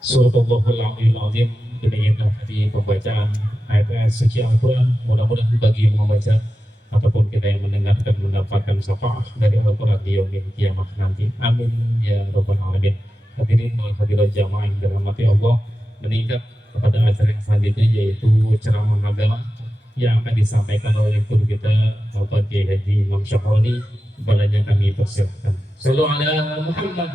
Suratullahul Azim. Demikianlah tadi pembacaan ayat-ayat suci Al-Quran. Mudah-mudahan bagi yang membaca ataupun kita yang mendengarkan mendapatkan syafaat dari Al-Quran di yaumil kiamah nanti. Amin ya rabbal alamin. Hadirin wal hadirat jamaah yang dirahmati Allah, meningkat kepada acara yang selanjutnya, yaitu ceramah agama yang akan disampaikan oleh guru kita Bapak Kiai Haji Imam Syahroni. Kepadanya kami persilahkan. Sallu ala Muhammad.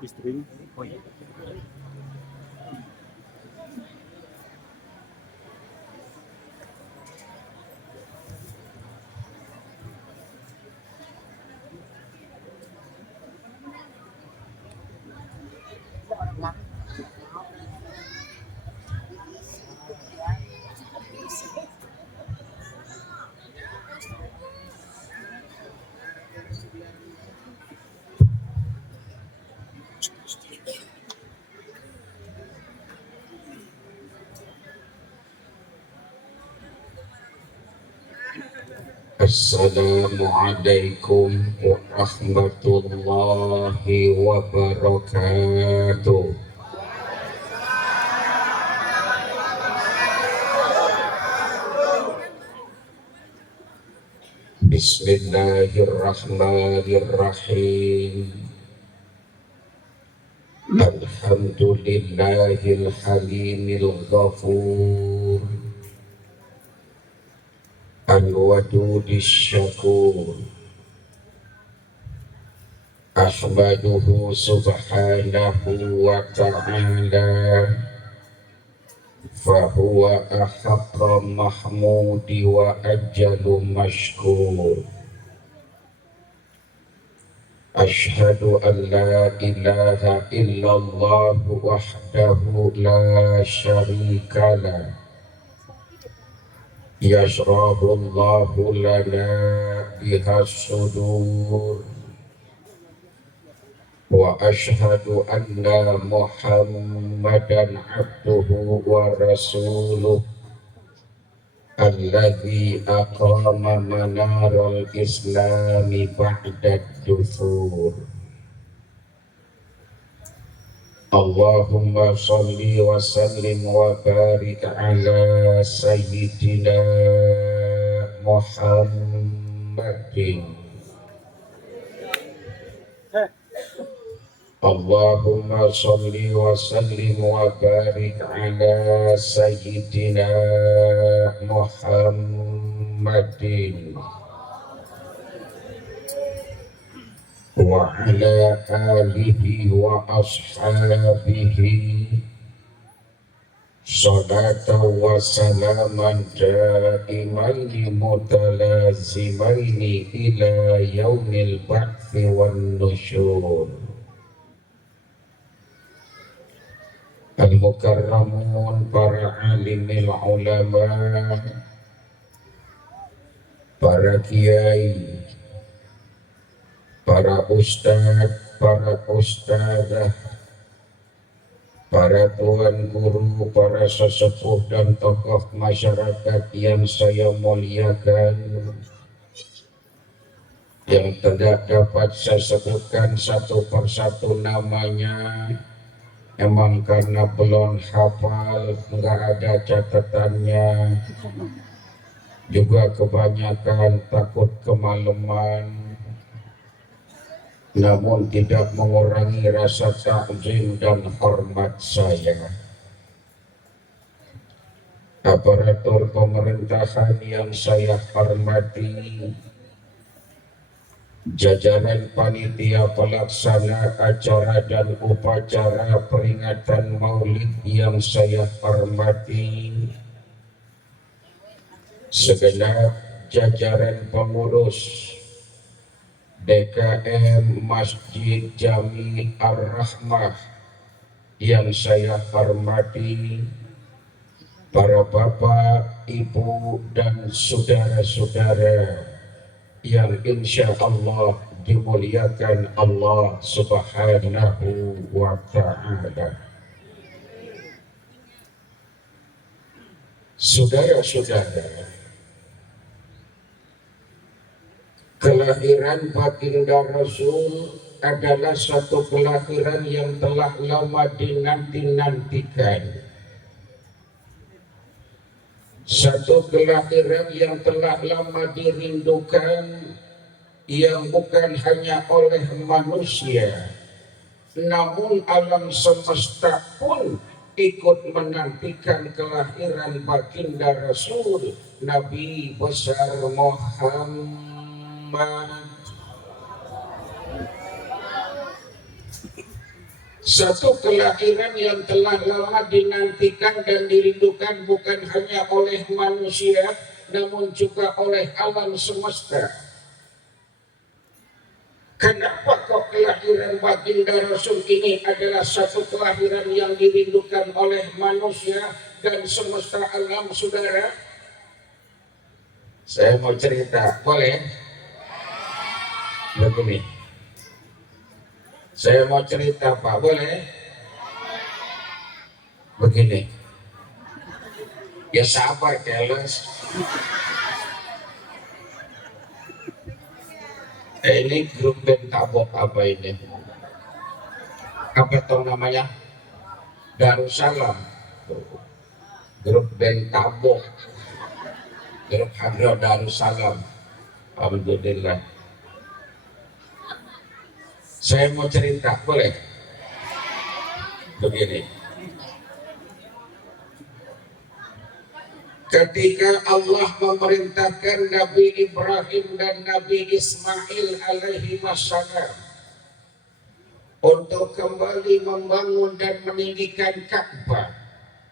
Istri. Oh iya. Assalamualaikum warahmatullahi wabarakatuh. Bismillahirrahmanirrahim. Alhamdulillahil halimil ghafur, al-wadudis syakur. Ahmaduhu subhanahu wa ta'ala, fahuwa ahaqqa mahmudi wa ajjalu mashkur. Ashhadu an la ilaha illallah wahdahu la syarika lah, yashrahu Allahu lana bihas sudur. Wa ashhadu anna Muhammadan abduhu wa rasuluh, alladzi aqama manaral islami ba'da duthur. Allahumma salli wa sallim wa barik ala sayyidina Muhammadin. Allahumma salli wa sallim wa barik ala sayyidina Muhammadin wa ala alihi wa ashabihi salatan wa salaman daimaini mutalazimaini ila yaumil ba'thi wan nusyur. Al-mukarramun, para alimil ulama, para kiai, para ustadz, para ustadzah, para tuan guru, para sesepuh dan tokoh masyarakat yang saya muliakan, yang tidak dapat saya sebutkan satu persatu namanya, emang karena belum hafal, nggak ada catatannya, juga kebanyakan takut kemalaman, namun tidak mengurangi rasa takzim dan hormat saya. Aparatur pemerintahan yang saya hormati, jajaran panitia pelaksana acara dan upacara peringatan Maulid yang saya hormati, segenap jajaran pengurus DKM Masjid Jami Ar-Rahmah yang saya hormati, para bapak, ibu, dan saudara-saudara yang insya Allah dimuliakan Allah Subhanahu wa Ta'ala. Saudara-saudara, kelahiran baginda Rasul adalah satu kelahiran yang telah lama dinanti-nantikan. Satu kelahiran yang telah lama dirindukan, yang bukan hanya oleh manusia, namun alam semesta pun ikut menantikan kelahiran baginda Rasul Nabi besar Muhammad. Satu kelahiran yang telah lama dinantikan dan dirindukan bukan hanya oleh manusia, namun juga oleh alam semesta. Kenapa kok kelahiran baginda Rasul ini adalah satu kelahiran yang dirindukan oleh manusia dan semesta alam, saudara? Saya mau cerita, boleh? Begini, saya mau cerita Pak, boleh? Begini, ya sabar keles. Ini grup band tabok apa ini? Apa tuh namanya? Darussalam. Grup band tabok. Grup Hadro Darussalam. Alhamdulillah. Saya mau cerita, boleh? Begini. Ketika Allah memerintahkan Nabi Ibrahim dan Nabi Ismail alaihi wassalam untuk kembali membangun dan meninggikan Ka'bah,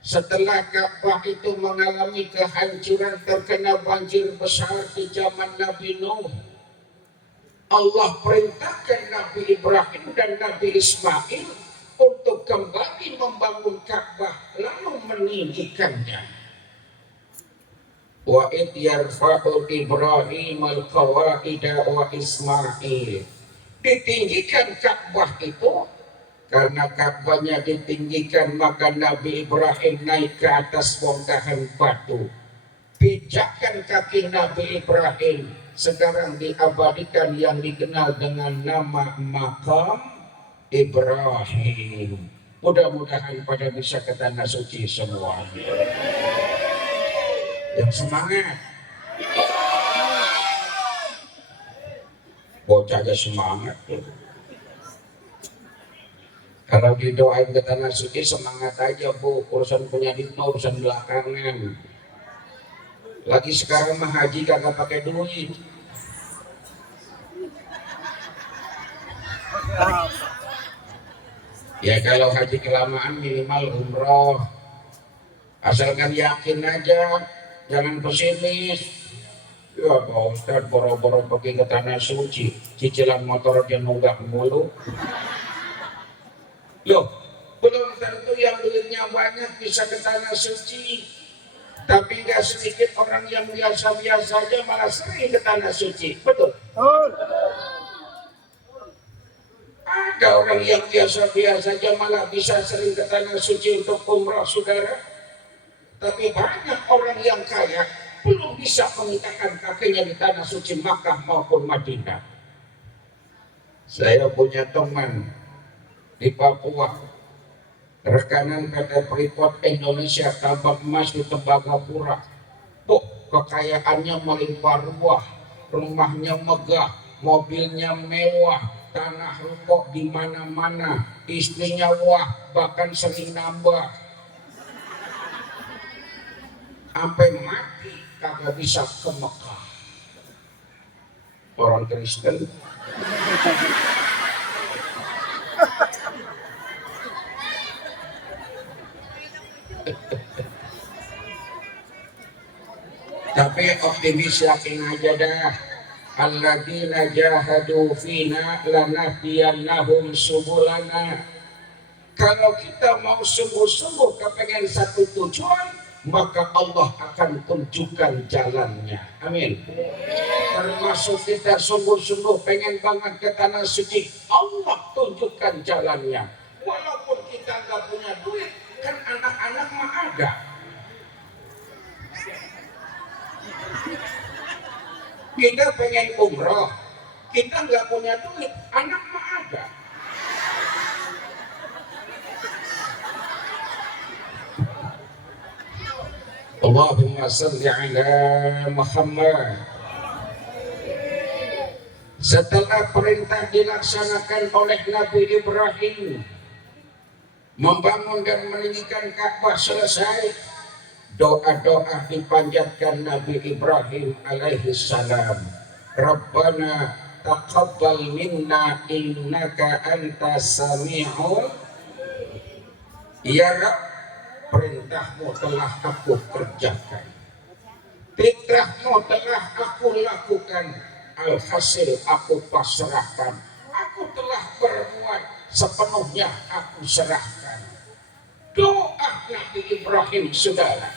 setelah Ka'bah itu mengalami kehancuran terkena banjir besar di zaman Nabi Nuh, Allah perintahkan Nabi Ibrahim dan Nabi Ismail untuk kembali membangun Ka'bah lalu meninggikannya. Wa id yarfa'u Ibrahim al-qawaida wa Ismail. Ditinggikan Ka'bah itu, karena Ka'bahnya ditinggikan maka Nabi Ibrahim naik ke atas bongkahan batu. Pijakan kaki Nabi Ibrahim sekarang diabadikan yang dikenal dengan nama Makam Ibrahim. Mudah-mudahan pada bisa ke tanah suci semua. Yang semangat, bocahnya semangat. Kalau didoain ke tanah suci semangat aja bu, urusan punya duit urusan belakangan. Lagi sekarang mah haji kagak pakai duit. Ya kalau haji kelamaan minimal umroh, asalkan yakin aja. Jangan pesimis. Ya Pak Ustadz, boro-boro pergi ke tanah suci, cicilan motor dia nunggak mulu. Loh, belum tentu yang duitnya banyak bisa ke tanah suci. Tapi gak sedikit orang yang biasa-biasa aja malah sering ke tanah suci. Betul? Ada orang yang biasa-biasa aja malah bisa sering ke tanah suci untuk umrah, saudara. Tapi banyak orang yang kaya belum bisa menginjakkan kakinya di tanah suci Makkah maupun Madinah. Saya punya teman di Papua, rekanan PT Freeport Indonesia tambang emas di Tembagapura. Kekayaannya melimpah ruah, rumahnya megah, mobilnya mewah, tanah rukuk di mana-mana, istrinya wah, bahkan sering nambah. Sampai mati kagak bisa ke Mekah. Orang Kristen. Tapi optimis yakin aja dah. Alladzina jahadu fina lanahdiyannahum subulana. Kalau kita mau sungguh-sungguh kepengen satu tujuan, maka Allah akan tunjukkan jalannya. Amin. Termasuk kita sungguh-sungguh pengen banget ke tanah suci, Allah tunjukkan jalannya. Walaupun kita nggak punya duit, kan anak-anak mah ada. Kita pengen umroh, kita nggak punya duit, anak mah ada. Allahumma salli ala Muhammad. Setelah perintah dilaksanakan oleh Nabi Ibrahim membangun dan meninggikan Ka'bah selesai, doa-doa dipanjatkan Nabi Ibrahim alaihi salam. Rabbana taqabbal minna innaka antas sami'ul. Ya Rabb, perintahmu telah aku kerjakan, titahmu telah aku lakukan, alhasil aku pasrahkan, aku telah berbuat sepenuhnya aku serahkan. Doa Nabi Ibrahim, saudara,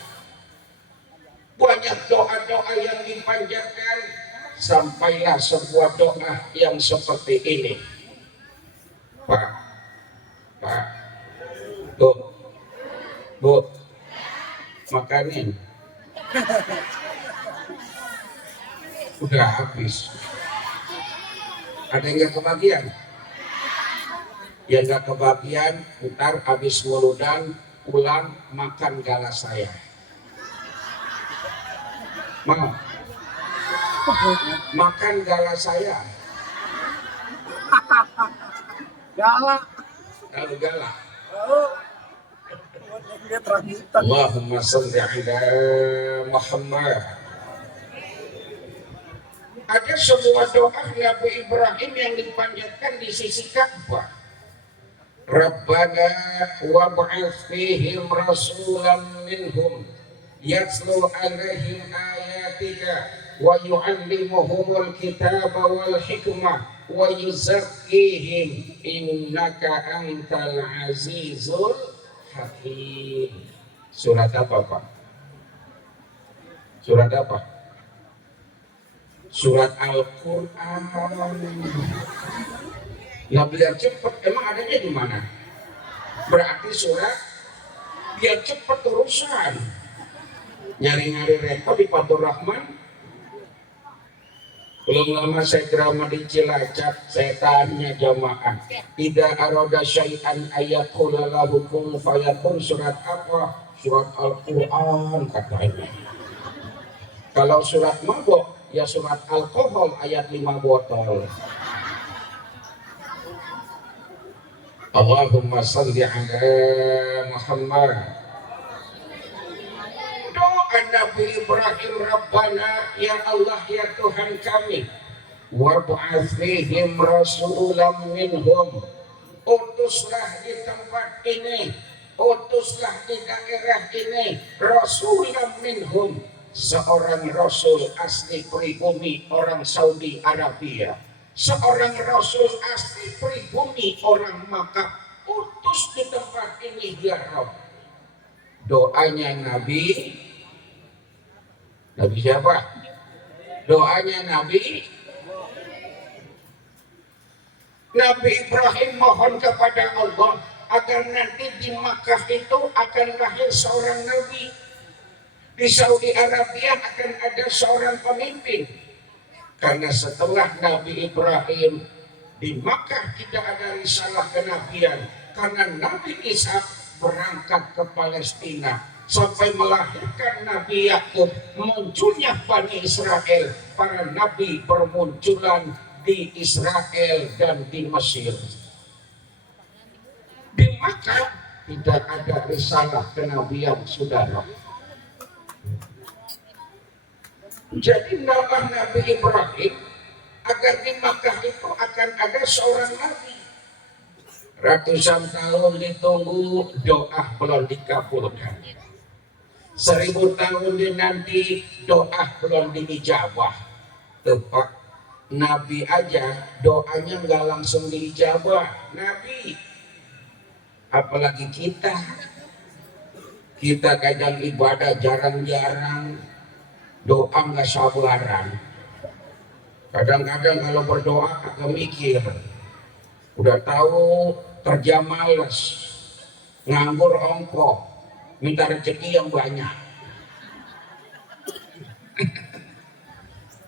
banyak doa-doa yang dipanjatkan, sampailah sebuah doa yang seperti ini. Pak, Bu, makanin udah habis. Ada yang gak kebagian? Yang gak kebagian, ntar habis wuludan pulang makan gala saya. Mau makan gala saya? Gala. Kalau gala. Allahumma salli ala Muhammad. Ada sebuah doa Nabi Ibrahim yang dipanjatkan di sisi Ka'bah. Rabbana wab'ats fihim rasulan minhum yatslu alaihim ayatika wa yu'allimuhumul kitaba wal hikmah wa yuzakkihim innaka antal azizul hakim. Surat apa, Pak? Surat apa? Surat Al-Quran. Nah, biar cepat, emang adanya di mana? Berarti surat biar cepat urusan. Nyari-nyari repot di Fatur Rahman. Belum lama saya ceramah di Cilacap, saya tanya jamaah, tidak aroda syai'an ayatul lahu kun fayakun, surat apa? Surat Al-Quran katanya. Kalau surat mabuk, ya surat alkohol ayat 5 botol. Allahumma salli ala Muhammad. Doa Nabi Ibrahim, Rabbana, ya Allah, ya Tuhan kami, wab'ats fihim rasulan minhum, utuslah di tempat ini, utuslah di daerah ini, rasulan minhum, seorang rasul asli pribumi orang Saudi Arabia, seorang rasul asli pribumi orang Makkah, utus di tempat ini ya Rabb. Doanya Nabi siapa? Doanya Nabi Ibrahim mohon kepada Allah agar nanti di Makkah itu akan lahir seorang Nabi, di Saudi Arabia akan ada seorang pemimpin. Karena setelah Nabi Ibrahim di Makkah tidak ada risalah kenabian, karena Nabi Ishak berangkat ke Palestina sampai melahirkan Nabi Yakub, munculnya Bani Israel, para nabi bermunculan di Israel dan di Mesir. Di Makkah tidak ada risalah kenabian, saudara. Jadi nama Nabi Ibrahim agar di Makkah itu akan ada seorang nabi. Ratusan tahun ditunggu, doa belum dikabulkan. 1000 tahun nanti doa belum diijabah. Tepat Nabi aja doanya nggak langsung diijabah. Nabi, apalagi kita Kita kadang ibadah jarang-jarang, doa nggak sabaran. Kadang-kadang kalau berdoa agak mikir, udah tahu kerja males, nganggur ongkos, minta rezeki yang banyak.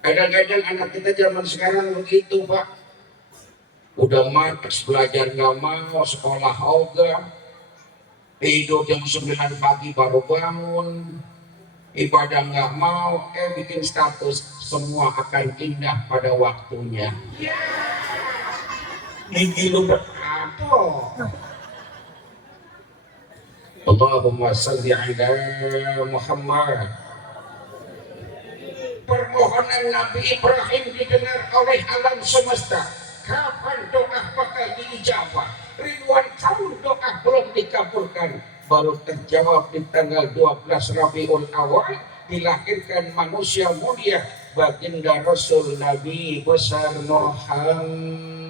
Kadang-kadang anak kita zaman sekarang begitu, Pak. Udah matas belajar nggak mau, sekolah ogah, tidur jam 9 pagi baru bangun, ibadah nggak mau, bikin status semua akan indah pada waktunya. Gigi lu berkata. Allahumma salli ala Muhammad. Permohonan Nabi Ibrahim didengar oleh alam semesta. Kapan doa bakal diijabah? Ribuan tahun doa belum dikabulkan, baru terjawab di tanggal 12 Rabiul Awal dilahirkan manusia mulia baginda Rasul Nabi besar Muhammad.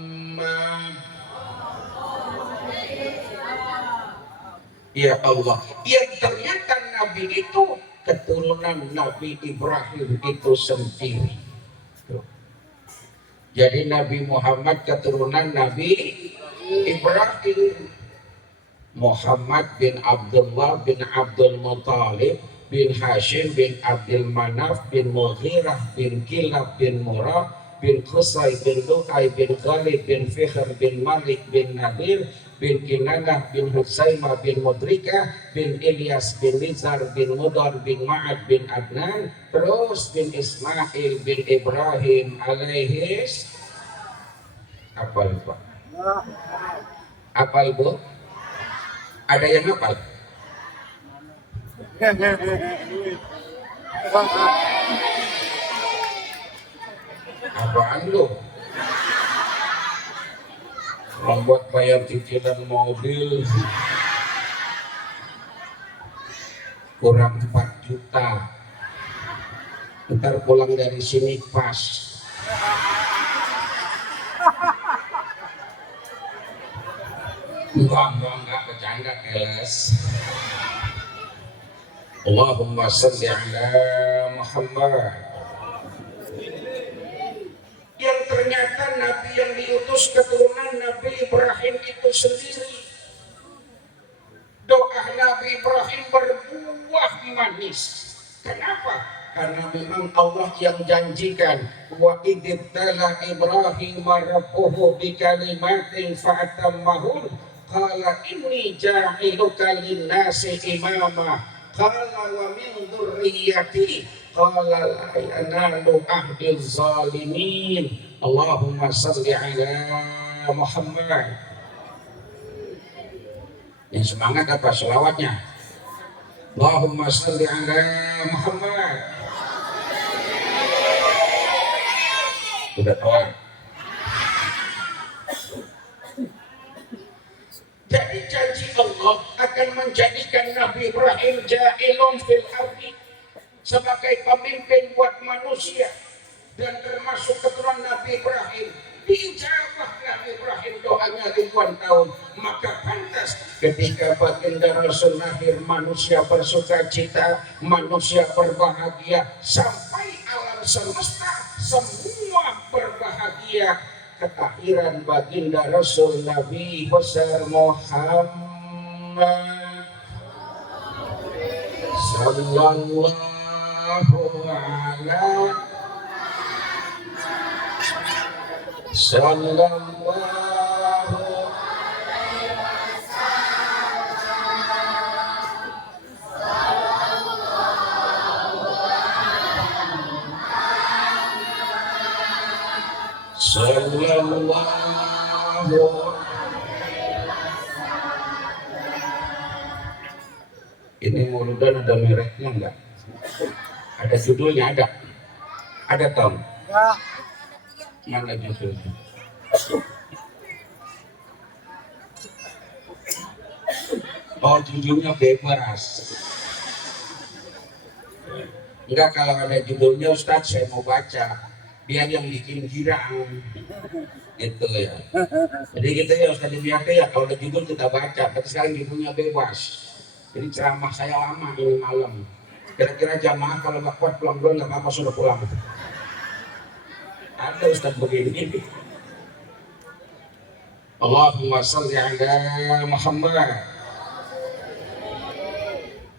Ya Allah, yang ternyata Nabi itu keturunan Nabi Ibrahim itu sendiri. Jadi Nabi Muhammad keturunan Nabi Ibrahim. Muhammad bin Abdullah bin Abdul Muttalib bin Hashim bin Abdul Manaf bin Mughirah bin Kilab bin Murrah bin Qusay bin Luqay bin Khalid bin Fikhr bin Malik bin Nadir bin Kinanah bin Husaymah bin Mudrika bin Ilyas bin Nizar bin Mudar bin Ma'ad bin Adnan, terus bin Ismail bin Ibrahim alaihis. Apal Pak? Apal Bu? Ada yang apal? Apaan lu? Membuat bayar cicilan mobil kurang 4 juta. Ntar pulang dari sini pas. Enggak bercanda keles. Allahumma salli ala Muhammad. Yang ternyata Nabi yang diutus keturunan Nabi Ibrahim itu sendiri. Doa Nabi Ibrahim berbuah manis. Kenapa? Karena memang Allah yang janjikan wa idibtala Ibrahim rabbuhu bikalimatin fa'atammahun qala inni ja'iluka linnasi imama qala wa min dzurriyyati qala la yanalu ahdiz zalimin. Allahumma salli ala Muhammad. Yang semangat apa selawatnya? Allahumma salli ala Muhammad. Sudah doa. Jadi janji Allah akan menjadikan Nabi Ibrahim ja'ilun fil ardi, sebagai pemimpin buat manusia, dan termasuk keturunan Nabi Ibrahim. Diijabah Nabi Ibrahim doanya ribuan tahun, maka pantas ketika baginda Rasul lahir manusia bersuka cita, manusia berbahagia, sampai alam semesta semua berbahagia. Kelahiran baginda Rasul Nabi besar Muhammad sallallahu alaihi sallallahu sallallahu. Ini muludan ada mereknya enggak? Ada judulnya ada? Ada Tom? Ya. Mana judulnya? Oh, judulnya bebas. Enggak, kalau ada judulnya Ustadz saya mau baca, biar yang bikin girang itu ya. Jadi kita ya Ustadz Dimyati ya, kalau ada judul kita baca, tapi sekarang judulnya bebas. Jadi ceramah saya lama ini malam. Kira-kira jamaah kalau nggak kuat pulang dulu nggak apa-apa, sudah pulang. Ada Ustaz begini. Allahumma shalli ala Muhammad.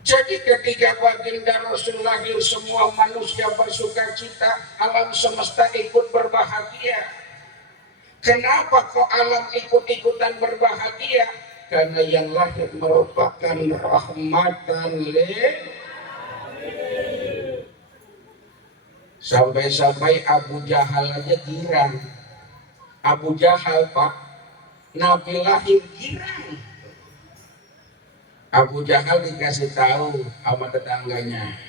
Jadi ketika baginda Rasul lahir, semua manusia bersuka cita, alam semesta ikut berbahagia. Kenapa kok alam ikut-ikutan berbahagia? Karena yang lahir merupakan rahmatan lil. Sampai-sampai Abu Jahal aja girang. Abu Jahal, Pak, Nabi lahir girang. Abu Jahal dikasih tahu sama tetangganya,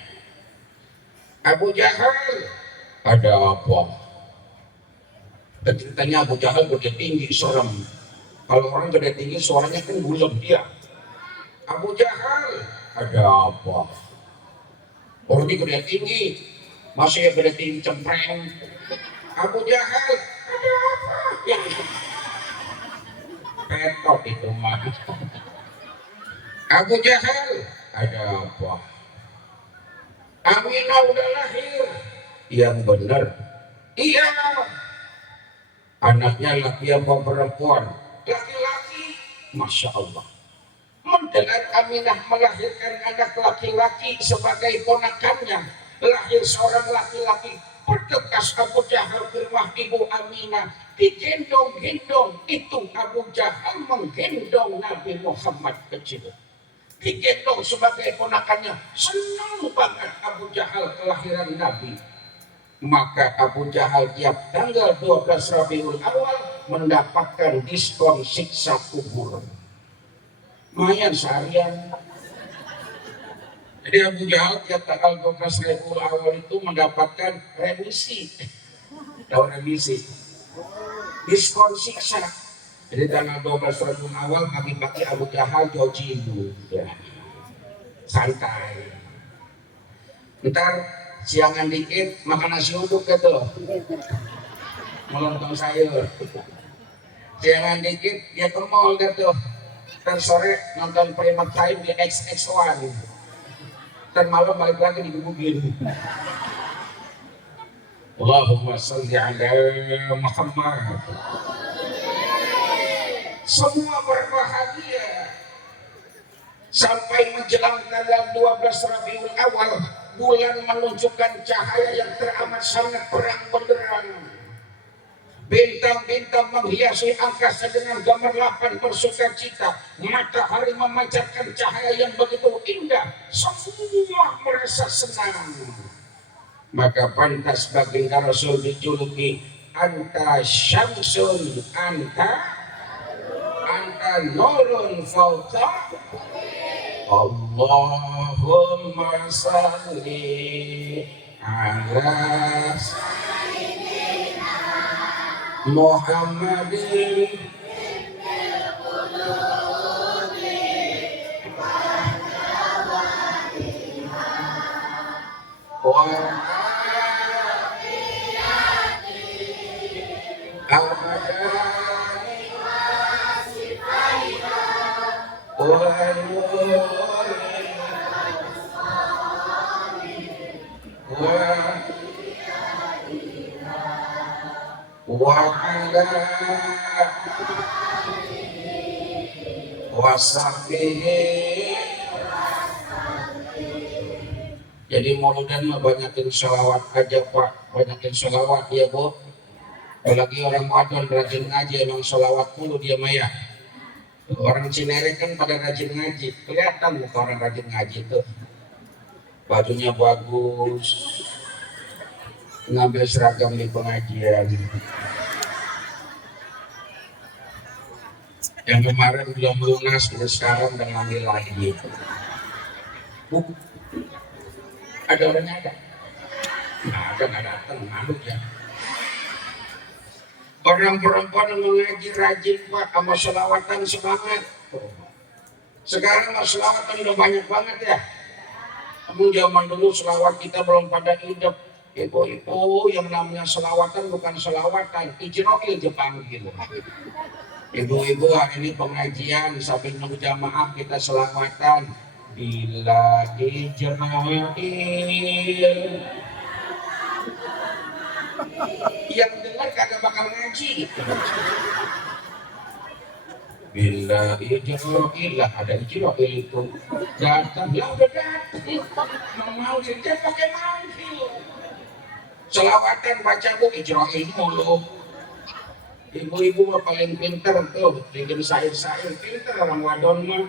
Abu Jahal, ada apa? Dan ceritanya Abu Jahal gede tinggi, serem. Kalau orang gede tinggi suaranya kan bulat dia. Abu Jahal, ada apa? Orang ini gede tinggi, masih gede tinggi cempreng. Abu Jahal, ada apa? Yang petok itu mah. Abu Jahal, ada apa? Aminah udah lahir. Yang benar. Iya. Anaknya laki apa perempuan? Laki-laki. Masya Allah. Mendengar Aminah melahirkan anak laki-laki sebagai ponakannya, lahir seorang laki-laki, bergegas Abu Jahal ke rumah ibu Aminah, digendong-gendong. Itu Abu Jahal menggendong Nabi Muhammad kecil, digendong sebagai ponakannya. Senang banget Abu Jahal kelahiran Nabi. Maka Abu Jahal tiap tanggal 12 Rabiul Awal mendapatkan diskon siksa kubur. Lumayan seharian. Jadi Abu Jahal tiap tanggal 12 Rabiul Awal itu mendapatkan remisi. Tahu remisi? Diskon siksa. Jadi tanggal 12 Rabiul Awal pagi-pagi Abu Jahal jogging, ya, santai. Ntar siangan dikit makan nasi uduk gitu, melontong sayur. Siangan dikit dia ke mall gitu. Ntar sore nonton Prima Time di XX1. Ntar malam balik lagi digebukin. Allahumma shalli ala Muhammad. Semua berbahagia sampai menjelang tanggal 12 Rabiul Awal, bulan menunjukkan cahaya yang teramat sangat terang benderang. Bintang-bintang menghiasi angkasa dengan gemerlapan bersuka cita. Matahari memancarkan cahaya yang begitu indah. Semua merasa senang. Maka pantas baginda Rasul dijuluki anta syamsun, anta nurun fauqa. Allahumma salli ala Muhammadin wa Jadi maulidan mah banyakin sholawat aja Pak, banyakin sholawat ya Bu. Apalagi orang wadon rajin ngaji, emang sholawat mulu dia maya. Orang Cinere kan pada rajin ngaji, kelihatan muka orang rajin ngaji tuh. Bajunya bagus, ngambil seragam di pengajian. Yang kemarin belum lunas, sekarang udah ngambil lagi. Ada orangnya ada? Nggak datang, malu ya. Orang perempuan yang mengaji rajin Pak, sama selawatan semangat. Sekarang selawatan udah banyak banget ya. Namun zaman dulu selawat kita belum pada hidup. Ibu-ibu yang namanya selawatan bukan selawatan, ijrokil dipanggil. Ibu-ibu hari ini pengajian sambil nunggu jamaah kita selawatan. Bila Israel yang dengar kagak bakal ngaji gitu. Bila Israel lah ada Israel itu datang, ya udah datang mau saja pakai manggil selawatan baca bu Israel mulu. Ibu-ibu mah paling pinter tuh bikin sair-sair, pinter orang wadon mah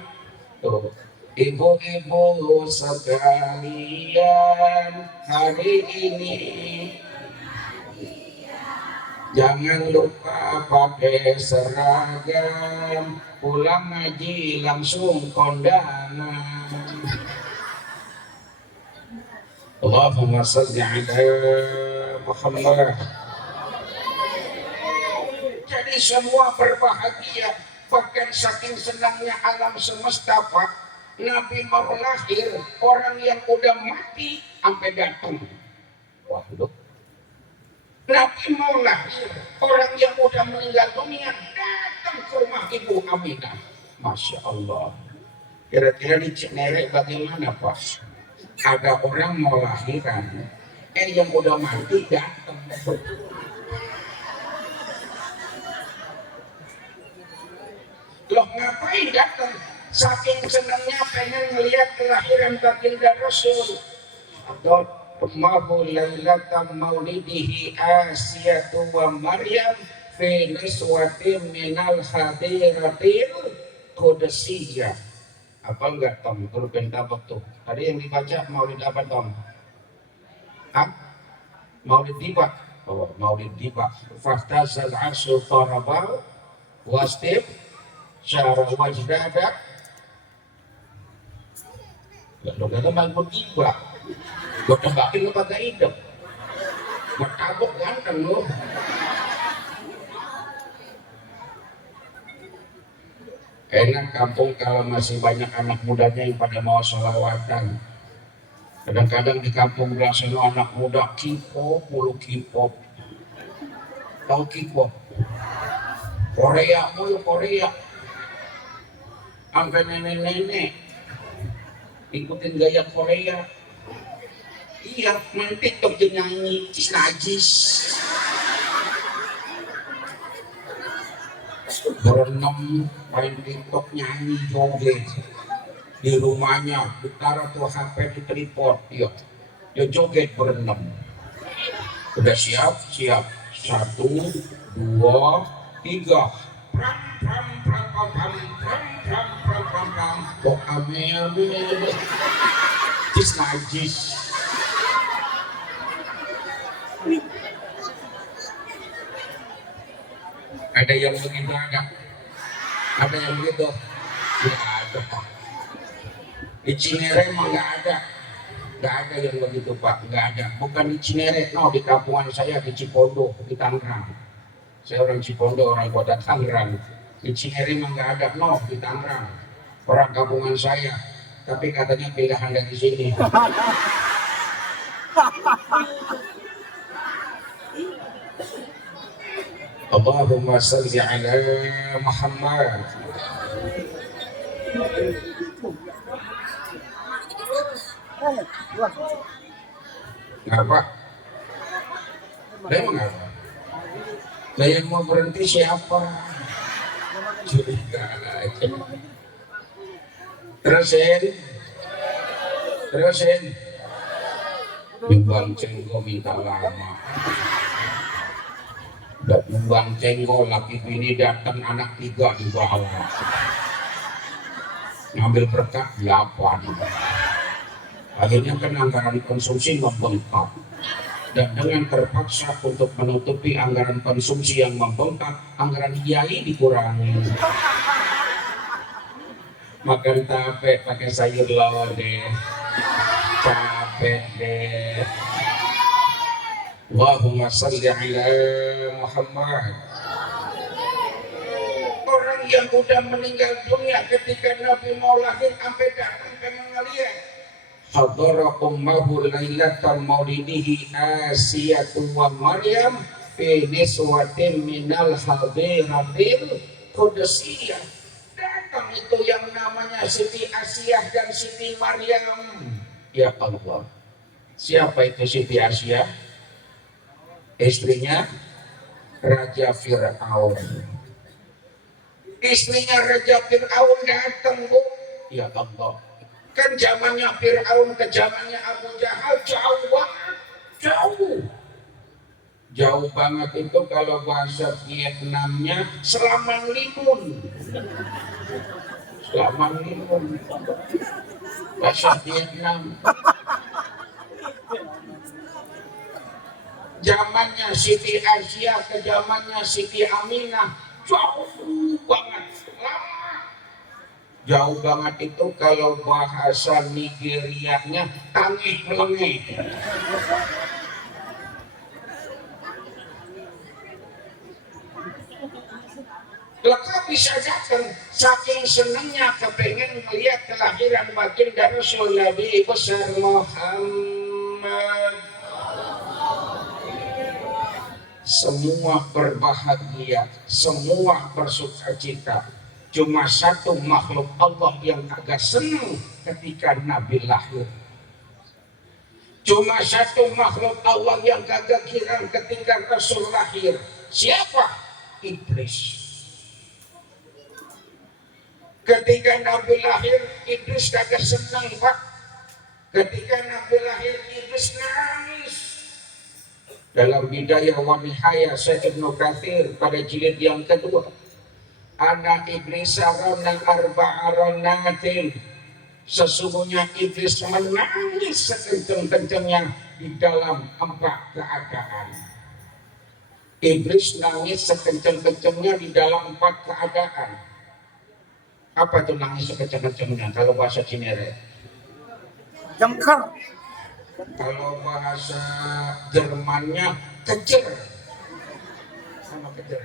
tuh. Ibu-ibu sekalian, hari ini jangan lupa pakai seragam, pulang ngaji langsung kondangan. Allahumma shalli ala Muhammad. Jadi semua berbahagia, bahkan saking senangnya alam semesta Pak. Nabi mau lahir, orang yang udah mati sampai datang. Waduh. Nabi mau lahir, orang yang udah meninggal dunia datang ke rumah Ibu Aminah. Masya Allah. Kira-kira di Cinere bagaimana Pak? Ada orang mau lahiran, yang udah mati datang. Loh ngapain datang? Saking senangnya pengen melihat kelahiran baginda Rasul. Atau Mahu lailatan maulidihi Asiyatu wa Maryam fi niswatin minal hadiratil qudusiyah. Apa enggak Tom? Huruf pentabak tuh. Tadi yang dibaca maulid apa Tom? Hah? Maulid tiba. Oh, maulid tiba. Fahtazal arsu qarabal wastib syara wajdadak. Lo kata maulid tiba. Gue tembakin lo kagak hidup. Gue tabuk ganteng lo. Enak kampung kalau masih banyak anak mudanya yang pada mau sholawatan. Kadang-kadang di kampung belah sana anak muda K-pop, mulu K-pop. Tahu K-pop? Korea mulu Korea. Sampai nenek-nenek ikutin gaya Korea. Iya, main TikTok dia nyanyi cis najis. Berenam main TikTok nyanyi joget di rumahnya, ditaruh tuh HP di tripod, dia joget berenam. Udah siap, 1, 2, 3. Pram pram pram pram pram pram pram pram pram pram. Kok ame cis najis. Ada yang begitu ada yang begitu nggak ada Pak. Di Cinere mah nggak ada yang begitu Pak, nggak ada. Bukan di Cinere, no, di kampungan saya di Cipondo di Tangerang. Saya orang Cipondo, orang kota Tangerang. Di Cinere mah nggak ada, no, di Tangerang. Orang kampungan saya, tapi katanya pindahan dari sini. Allahumma salli ala Muhammad. Ngapa? Memang apa? Nah yang mau berhenti siapa? Curiga aja. Terusin. Nyumbang cenggo minta lama. Dan nyumbang cenggo laki bini datang anak 3 di bawah. Ngambil berkat 8. Akhirnya kan anggaran konsumsi membengkak. Dan dengan terpaksa untuk menutupi anggaran konsumsi yang membengkak, anggaran kiai dikurangi. Makan tape pakai sayur lodeh, capek deh. Allahumma salli ala Muhammad. Orang yang udah meninggal dunia ketika Nabi mau lahir sampai datang ke mengalian. Hadara ummahu lailatan maulidihi Asiyatu wa Maryam fi niswatin minal hadiratil qudusiyah. Datang itu yang namanya Siti Asiyah dan Siti Maryam. Ya Allah. Siapa itu Siti Asiyah? Istrinya Raja Fir'aun. Istrinya Raja Fir'aun datang, Bu. Ya Allah. Kan zamannya Fir'aun ke zamannya Abu Jahal jauh banget. Jauh. Jauh banget itu kalau bahasa Vietnamnya Selamang Limun. Selamang Limun. Bahasa Vietnam. Zamannya Siti Aisyah ke zamannya Siti Aminah jauh banget. Lama. Jauh banget itu kalau bahasa Nigerianya tangih melengeh. Leka bisa datang saking senangnya kepengen melihat kelahiran baginda Rasul Nabi besar Muhammad. Semua berbahagia, semua bersukacita. Cuma satu makhluk Allah yang agak senang ketika Nabi lahir. Cuma satu makhluk Allah yang kagak girang ketika Rasul lahir. Siapa? Iblis. Ketika Nabi lahir, Iblis kagak senang, Pak. Ketika Nabi lahir, Iblis nangis. Dalam Bidayah wa Nihayah Syekh Ibnu Katsir pada jilid yang kedua, anak iblis sarana arba'aranatin, sesungguhnya iblis menangis sekencang-kencangnya di dalam 4 keadaan. Iblis nangis sekencang-kencangnya di dalam 4 keadaan. Apa tuh nangis sekencang-kencangnya kalau bahasa Cinere? Jengker. Kalau bahasa Jermannya kejer. Sama kejer.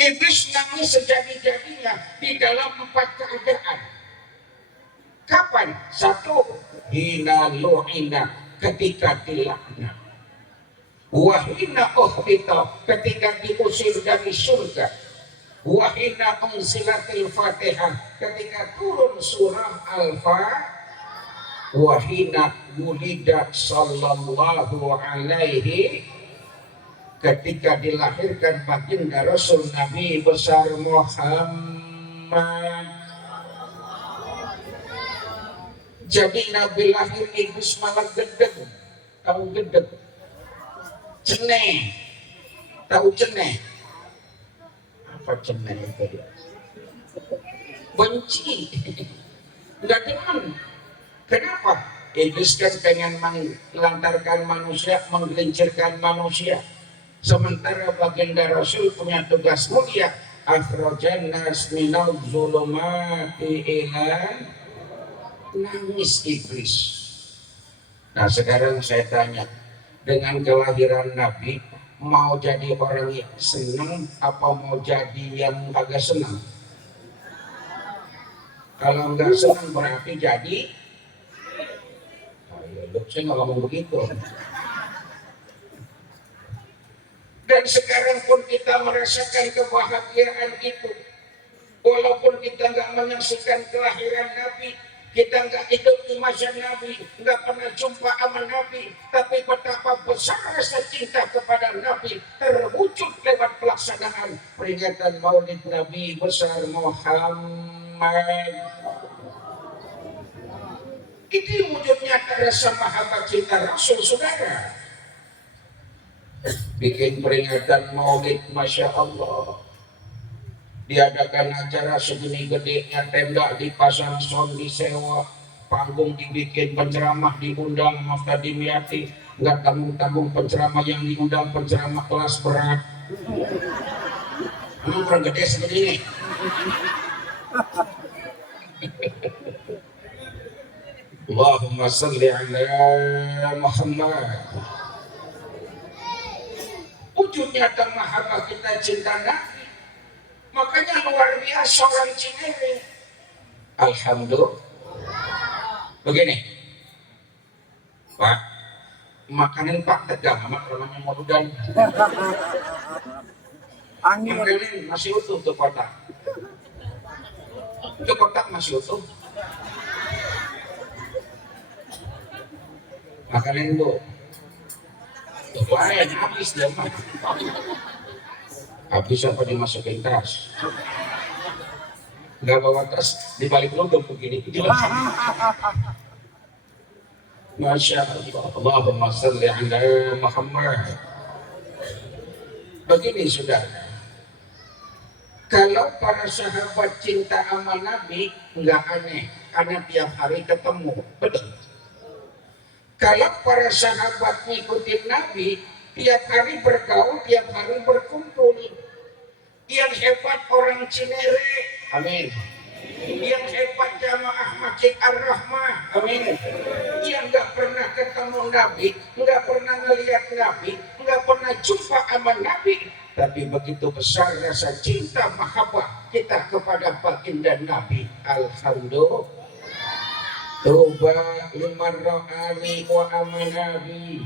Iblis nangis sejadi-jadinya di dalam 4 keadaan. Kapan? 1. Hina lu'ina, ketika dilaknat. Wahina uhbita, ketika diusir dari surga. Wahina unsilatil Fatihah, ketika turun surah Al-Fatihah. Wahina wulida sallallahu alaihi, ketika dilahirkan baginda Rasul Nabi besar Muhammad. Jadi Nabi lahir Iblis malah gedeg. Tahu gedeg? Ceneh. Tahu ceneh? Apa ceneh itu? Benci. Enggak demen. Kenapa? Iblis kan pengen melantarkan manusia, menggelincirkan manusia. Sementara baginda Rasul punya tugas mulia, akhrajan nas minal zulumati ila, nangis Iblis. Nah sekarang saya tanya, dengan kelahiran Nabi, mau jadi orang yang senang apa mau jadi yang agak senang? Kalau nggak senang berarti jadi, saya nggak ngomong begitu. Dan sekarang pun kita merasakan kebahagiaan itu. Walaupun kita nggak menyaksikan kelahiran Nabi, kita nggak hidup di masa Nabi, nggak pernah jumpa sama Nabi, tapi betapa besar rasa cinta kepada Nabi terwujud lewat pelaksanaan peringatan Maulid Nabi besar Muhammad. Ini wujudnya rasa mahabbah cinta Rasul, saudara. Bikin peringatan Maulid, Masya Allah. Diadakan acara segini gedenya, tenda dipasang, sound disewa, panggung dibikin, penceramah diundang, Muftadi Miati. Nggak tanggung-tanggung penceramah yang diundang, penceramah kelas berat. Ini orang gede segini nih. Allahumma salli ala Muhammad. Wujud nyata mahabbah kita cinta Nabi. Makanya luar biasa orang Cinere. Alhamdulillah. Begini, Pak, makanan Pak tegang amat namanya mau dan. Angin. Yang kanan masih utuh tuh kotak. Itu kotak masih utuh. Makanin bu. Lain habis dia mah. Habis apa dimasukin tas? Nggak bawa tas, dibalik logam begini. Masya Allah. Allahumma salli ala Muhammad. Begini sudah. Kalau para sahabat cinta sama Nabi, nggak aneh, karena tiap hari ketemu, betul. Kalau para sahabat ngikutin Nabi, tiap hari bergaul, tiap hari berkumpul. Yang hebat orang Cinere, amin. Yang hebat jamaah Masjid Ar-Rahmah, amin. Yang nggak pernah ketemu Nabi, nggak pernah ngelihat Nabi, nggak pernah jumpa sama Nabi, tapi begitu besar rasa cinta mahabbah kita kepada baginda Nabi. Alhamdulillah. Tuba liman ra'ani wa amanabi.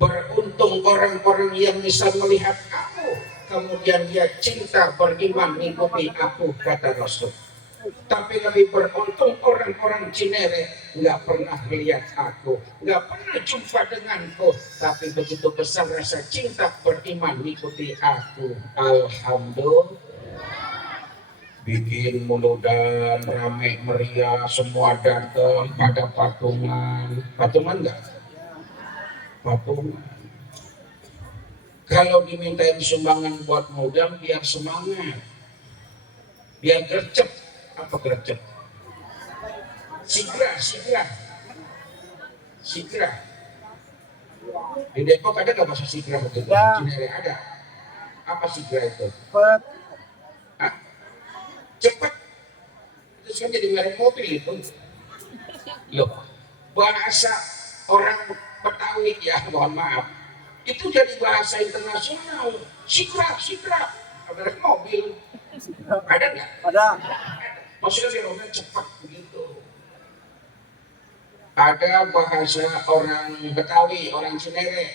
Beruntung orang-orang yang bisa melihat aku, kemudian dia cinta beriman mengikuti aku, kata Rasul. Tapi lebih beruntung orang-orang Cinere nggak pernah melihat aku, nggak pernah jumpa denganku, tapi begitu besar rasa cinta beriman mengikuti aku. Alhamdulillah. Bikin muludan rame meriah, semua datang pada patungan. Patungan nggak? Patungan. Kalau dimintain sumbangan buat modal biar semangat, biar gercep. Apa gercep? Sigra. Di Depok ada nggak bahasa sigra begitu? Ya. Cinere ada. Apa sigra itu? Cepet. Hah? Cepat. Itu kan jadi merek mobil itu. Loh, bahasa orang Betawi ya, mohon maaf. Itu jadi bahasa internasional. Sigra. Merek mobil. Ada nggak? Ada. Maksudnya si mobil cepat begitu. Ada bahasa orang Betawi, orang Cinere.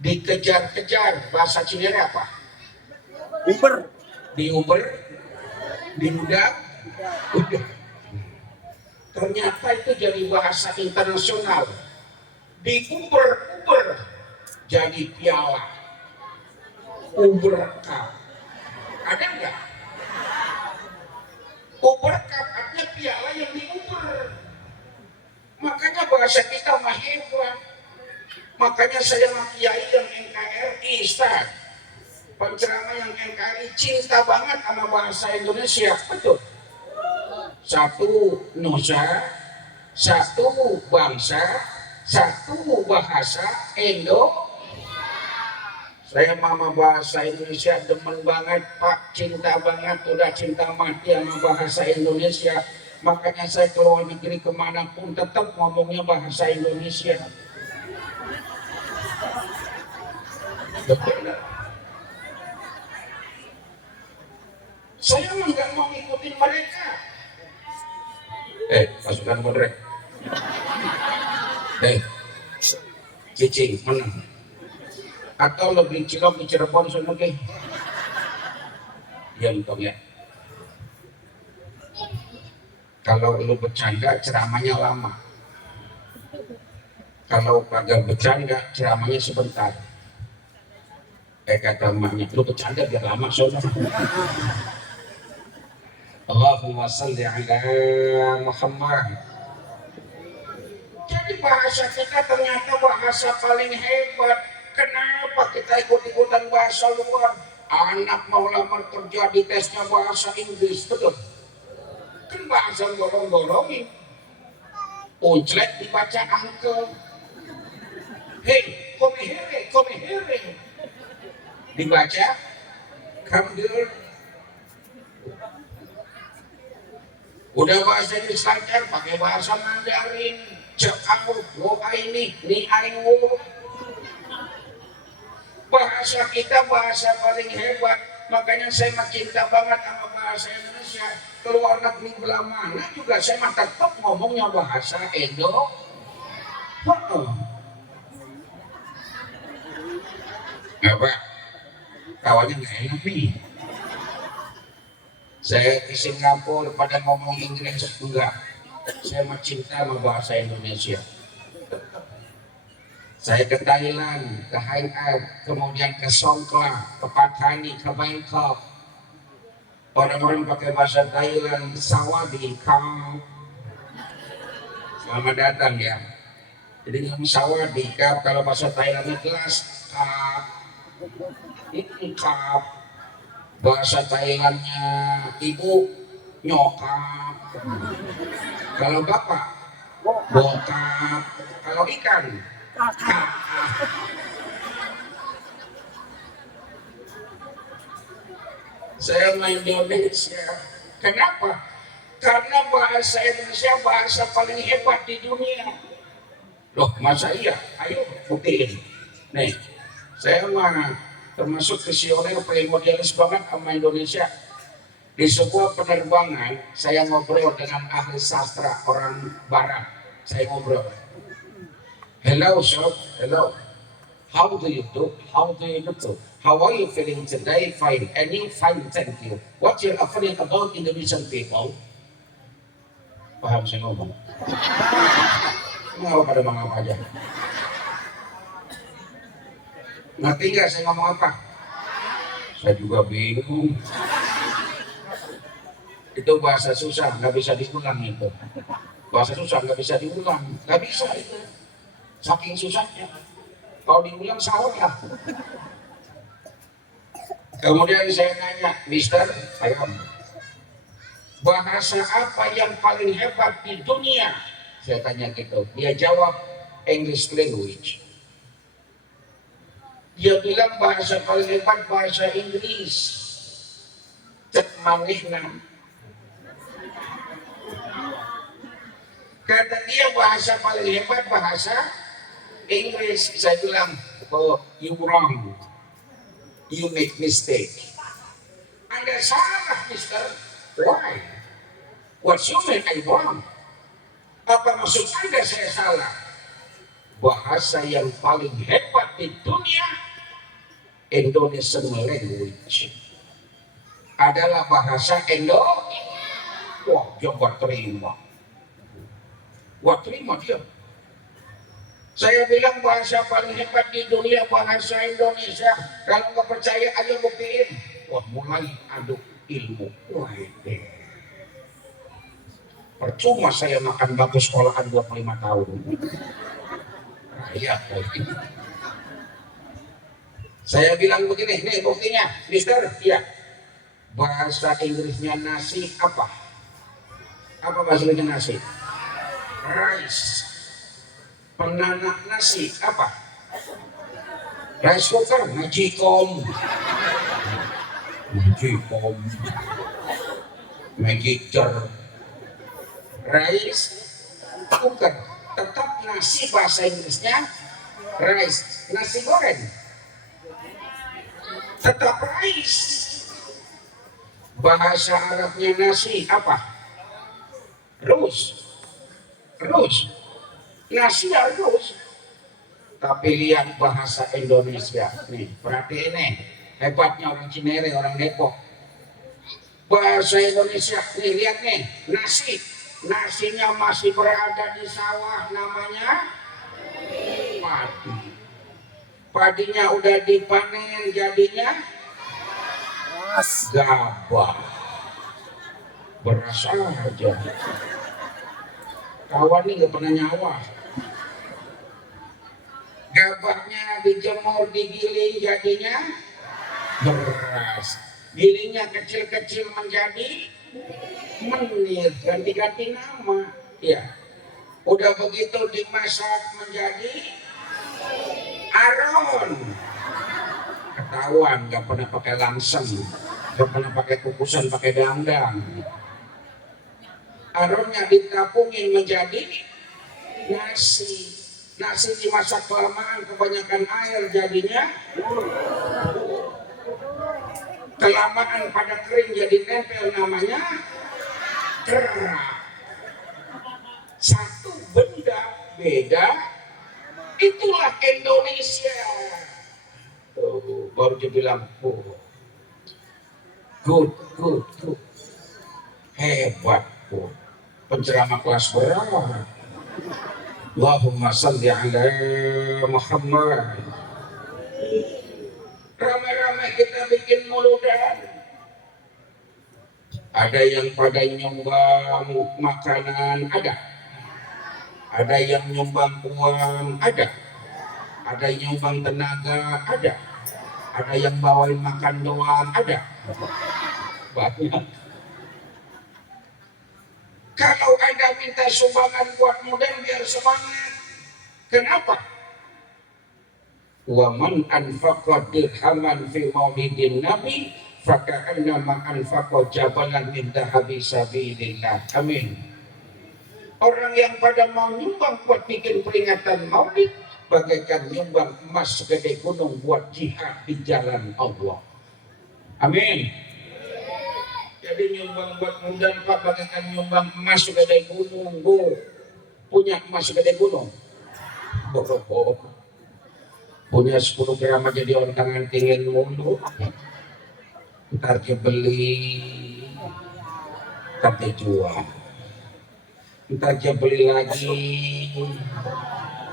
Dikejar-kejar, bahasa Cinere apa? Uber. Diuber, diudak, udah. Ternyata itu jadi bahasa internasional. Diuber, jadi piala. Uber Cup. Ada nggak? Uber Cup artinya piala yang diuber. Makanya bahasa kita mah hebat. Makanya saya sama kiai yang NKRI, Ustaz. Penceramah yang NKRI cinta banget sama bahasa Indonesia, betul. Satu nusa, satu bangsa, satu bahasa Indo. Saya mama bahasa Indonesia demen banget Pak, cinta banget, udah cinta mati sama bahasa Indonesia. Makanya saya keluar negeri kemanapun tetap ngomongnya bahasa Indonesia. Betul. Saya mah nggak mau ngikutin mereka. Pasukan moderat. Cicing menang. Atau lebih cilok di Cirebon sana ke? Ya untung ya. Kalau lu bercanda ceramahnya lama. Kalau kagak bercanda ceramahnya sebentar. Kata emaknya, lu bercanda biar lama soalnya. Allahumma salli ala Muhammad. Jadi bahasa kita ternyata bahasa paling hebat. Kenapa kita ikut-ikutan bahasa luar? Anak mau lamar kerja di tesnya bahasa Inggris, betul? Kan bahasa golong-golongin. Ujlek dibaca angkel. Hei, come here. Dibaca kamdir. Udah bahasa Inggris lancar pakai bahasa Mandarin. Cekau, wo ini, ni aiwu. Bahasa kita bahasa paling hebat. Makanya saya mah cinta banget sama bahasa Indonesia. Keluar negeri belah mana juga saya mah tetap ngomongnya bahasa Indo. Apa? Kawannya nggak enak nih. Saya ke Singapura pada ngomong Inggris enggak. Saya mah cinta sama bahasa Indonesia. Saya ke Thailand, ke Hanoi, kemudian ke Songkla, ke Patani, ke Bangkok. Orang-orang pakai bahasa Thailand, Sawadee-khap. Selamat datang ya. Jadi ngomong Sawadee-khap, kalau bahasa Thailandnya kelas kap, kap. Bahasa Thailandnya ibu nyokap. Kalau bapak bokap. Kalau ikan kakak. Saya main Indonesia. Kenapa? Karena bahasa Indonesia bahasa paling hebat di dunia. Loh, masa iya? Ayo buktiin. Nih, saya mah termasuk visioner primordialis banget sama Indonesia. Di sebuah penerbangan, saya ngobrol dengan ahli sastra orang barat. Saya ngobrol. Hello, sir. Hello. How do you do? How do you do? How are you feeling today? Fine. And you fine, thank you. What you're offering about Indonesian people? Paham saya ngomong? Mau pada ngomong apa aja? Ngerti nggak saya ngomong apa? Saya juga bingung. Itu bahasa susah, nggak bisa diulang itu. Bahasa susah nggak bisa diulang, nggak bisa itu. Saking susahnya. Kalau diulang salah. Kemudian saya nanya, Mister, bahasa apa yang paling hebat di dunia? Saya tanya gitu. Dia jawab English language. Dia bilang bahasa paling hebat bahasa Inggris. Cek manehna. Kata dia bahasa paling hebat bahasa Inggris. Saya bilang, oh, you wrong. You make mistake. Anda salah, Mister. Why? What you mean I wrong? Apa maksud Anda saya salah? Bahasa yang paling hebat di dunia, Indonesian language, adalah bahasa Indonesia. Wah, coba terima. Wah, terima dia. Saya bilang bahasa paling hebat di dunia bahasa Indonesia. Kalau nggak percaya, ayo buktiin. Wah, mulai aduk ilmu. Wah, percuma saya makan batu sekolahan 25 tahun. Iya, saya bilang begini, nih buktinya, Mister. Iya. Bahasa Inggrisnya nasi apa? Apa bahasa Inggrisnya nasi? Rice. Penanak nasi apa? Rice cooker, magicom. Magicom. Magicer. Rice cooker. Tetap nasi bahasa Inggrisnya rice. Nasi goreng tetap rice. Bahasa Arabnya nasi apa? Rus. Rus. Nasi harus. Tapi lihat bahasa Indonesia nih, perhatiin nih, hebatnya orang Cinere, orang Depok. Bahasa Indonesia nih, lihat nih, nasi, nasinya masih berada di sawah, namanya padi. Padinya udah dipanen, jadinya gabah. Beras aja. Kawan nih nggak pernah nyawa. Gabahnya dijemur, digiling, jadinya beras. Gilingnya kecil-kecil menjadi menir, ganti-ganti nama. Ya, udah begitu dimasak menjadi aron. Ketahuan nggak pernah pakai langseng, nggak pernah pakai kukusan, pakai dandang. Aronnya ditapungin menjadi nasi. Nasi dimasak kelamaan, kebanyakan air jadinya kelamaan pada kering jadi nempel, namanya kerak. Satu benda beda, itulah Indonesia. Tuh, baru dia bilang, oh, good, good, good, hebat, oh. Penceramah kelas berapa? Allahumma salli ala Muhammad. Ramai-ramai kita bikin muludan. Ada yang pada nyumbang makanan, ada yang nyumbang uang, ada yang nyumbang tenaga, ada yang bawain makan doang, banyak. Kalau Anda minta sumbangan buat mudah biar semangat. Kenapa? Wa man anfaqa dirhaman fi maulidin nabi faka'annama anfaqa jabalan min dhahabi sabilillah. Amin. Orang yang pada mau nyumbang buat bikin peringatan maulid bagaikan nyumbang emas segede gunung buat jihad di jalan Allah. Amin. Jadi nyumbang buat mudan Pak bagaikan nyumbang emas segede gunung. Bu, punya emas segede gunung? Punya 10 gram aja di tangan tingin mulu. Ntar dia beli, ntar dia jual, ntar dia beli lagi,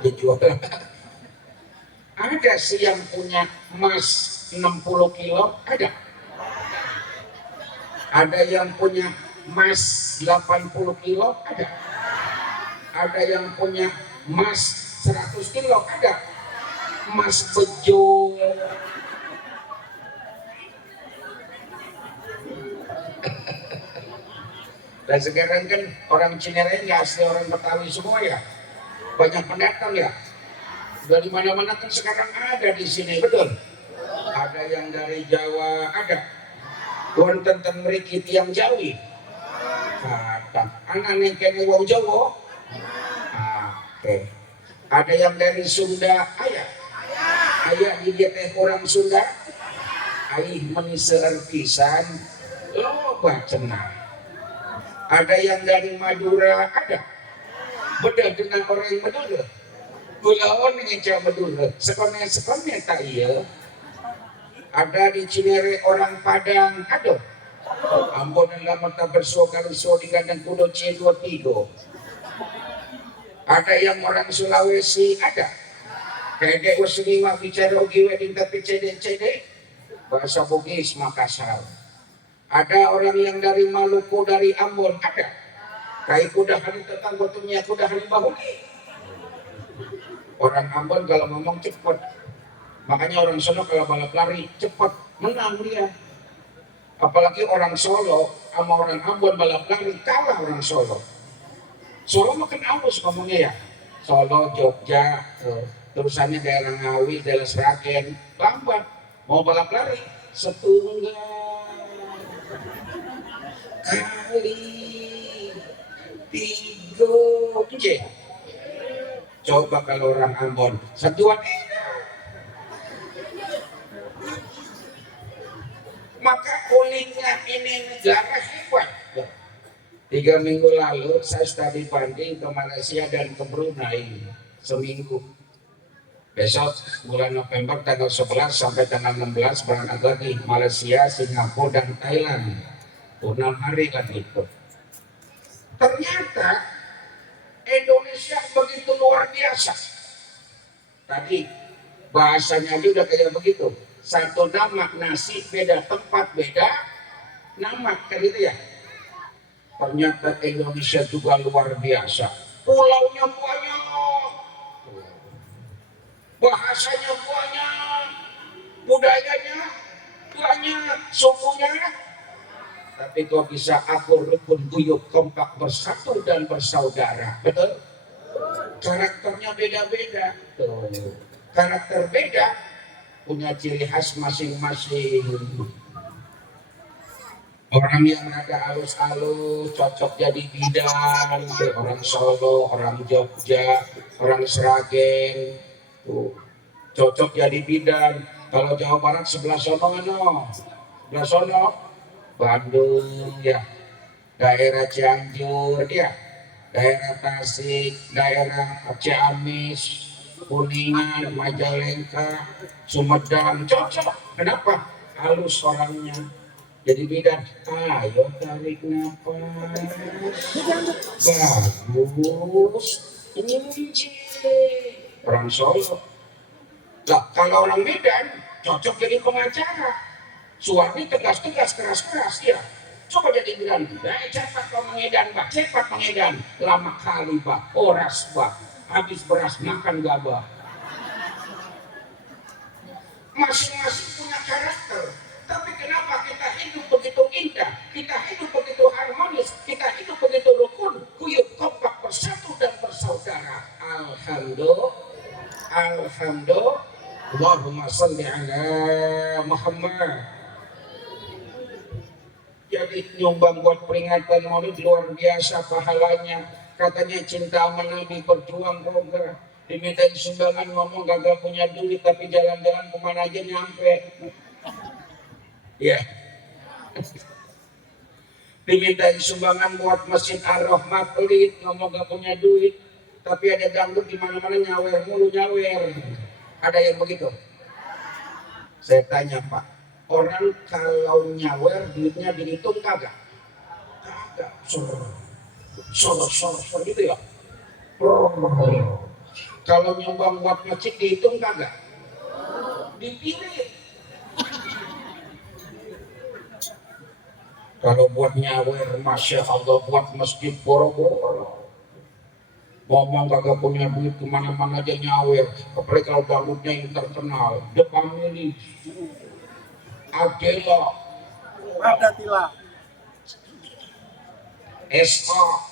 dia jual. Ada sih yang punya emas 60 kilo, ada yang punya emas 80 kilo, ada yang punya emas 100 kilo, emas bejo. Dan sekarang kan orang Cinere nggak asli orang Betawi semua ya, banyak pendatang ya. Dari mana-mana kan sekarang ada di sini, betul. Ada yang dari Jawa, wonten ten mriki tiyang Jawi. Kata anak ning kene wong Jawa. Ada yang dari Sunda, ayah di dia teh orang Sunda. Aih meniseur pisan, loba cenah. Ada yang dari Madura, beda dengan orang Madura. Kulaon ngeca Madura, sekone tak iya. Ada di Cinere orang Padang, ampun lama tak bersuara di kandang kudo C23. Ada yang orang Sulawesi, Kede usliwa bicara ugiwe dinta CD bahasa Bugis Makassar. Ada orang yang dari Maluku, dari Ambon, Kai kuda hari tetang gotunya kuda hari bahuki. Orang Ambon kalau ngomong cepat, makanya orang Solo kalau balap lari cepat menang dia. Apalagi orang Solo sama orang Ambon balap lari kalah orang Solo. Solo makan halus ngomongnya ya. Solo, Jogja, terusannya daerah Ngawi, daerah Sragen, lambat. Mau balap lari setunggal kali 3. Coba kalau orang Ambon satuan. Maka uniknya ini negara hebat. 3 minggu lalu saya studi banding ke Malaysia dan ke Brunei seminggu. Besok bulan November tanggal 11 sampai tanggal 16 berangkat lagi Malaysia, Singapura dan Thailand. 6 hari lagi itu. Ternyata Indonesia begitu luar biasa. Tadi bahasanya juga kayak begitu. Satu nama nasi beda tempat beda nama kan gitu ya. Ternyata Indonesia juga luar biasa. Pulaunya banyak, bahasanya banyak, budayanya banyak, sukunya. Tapi kok bisa akur, rukun, guyup, kompak, bersatu dan bersaudara, betul? Karakternya beda-beda. Karakter beda punya ciri khas masing-masing. Orang yang ada halus-halus cocok jadi bidan, orang Solo, orang Jogja, orang Sragen, cocok jadi bidan. Kalau Jawa Barat sebelah sono, sebelah sono, Bandung ya, daerah Cianjur ya, daerah Tasik, daerah Ciamis, Kuningan, Majalengka, Sumedang, cocok. Kenapa? Halus orangnya. Jadi bidan, ayo tarik nafas. Bagus. Kunci. Orang Solo. Lah, kalau orang Medan, cocok jadi pengacara. Suami tegas-tegas, keras-keras, ya. Coba jadi bilang, cepat kau mengedan, Pak, cepat mengedan. Lama kali, Pak, oras, Pak. Habis beras makan gabah. Masing-masing punya karakter. Tapi kenapa kita hidup begitu indah, kita hidup begitu harmonis, kita hidup begitu rukun, kuyup kompak bersatu dan bersaudara. Alhamdulillah, alhamdulillah. Allahumma salli ala Muhammad. Jadi nyumbang buat peringatan Maulid luar biasa pahalanya. Katanya cinta sama Nabi, berjuang program. Dimintain sumbangan ngomong gagal punya duit tapi jalan-jalan kemana aja nyampe. Ya. Dimintain sumbangan buat Masjid Ar-Rahmah pelit, ngomong gak punya duit tapi ada dangdut di mana-mana nyawer mulu nyawer. Ada yang begitu? Saya tanya Pak, orang kalau nyawer duitnya dihitung kagak? Kagak. Sor gitu ya. Kalau nyumbang buat masjid dihitung kagak? Dipilih. Kalau buat nyawer, Masya Allah, buat masjid boro-boro. Ngomong kagak punya duit kemana-mana aja nyawer. Apalagi kalau dangdutnya yang terkenal. The Family, Adela, Ada Tila. S.A.